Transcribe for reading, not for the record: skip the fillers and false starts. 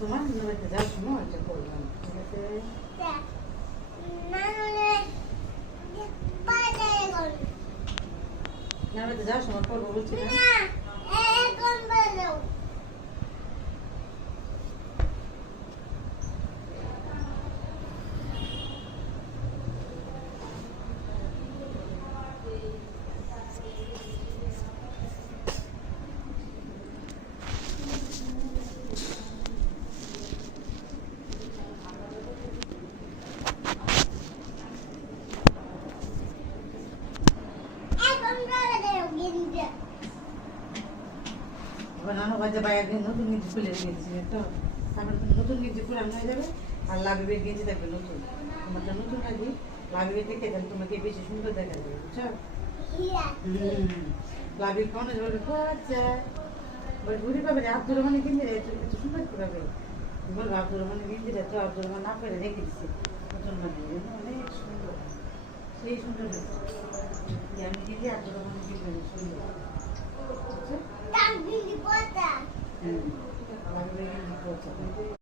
তোমার নদীতে যাওয়ার সময় এটা করলাম, ঠিক আছে? নদীতে যাওয়ার সময় করবো বলছি না? বানানো বাজে বাইরে নতুন গেঞ্জি খুলে রেখেছি তো, তারপরে তুমি নতুন গেঞ্জি পুরানো হয়ে যাবে আর লাভিবের গেঞ্জি থাকবে নতুন। তোমারটা নতুন আগে লাভিবে দেখে তাহলে তোমাকে বেশি সুন্দর দেখা যাবে, বুঝছো? লাভির কোন বলবে আচ্ছা বলে ঘুরি পাবে রে আব্দুর রহমানের গেঞ্জি রে এত সুন্দর পাবে, বলবো আব্দুর রহমানের গেঞ্জি রে তো আব্দুর রহমান না করে রেখে দিচ্ছে নতুন মানে অনেক সুন্দর, সেই সুন্দর হয়েছে। আমি গেঞ্জি আব্দুর রহমানের গেঞ্জি সুন্দর, বুঝছো? হুম, লাভিবের গেঞ্জি পড়ছে।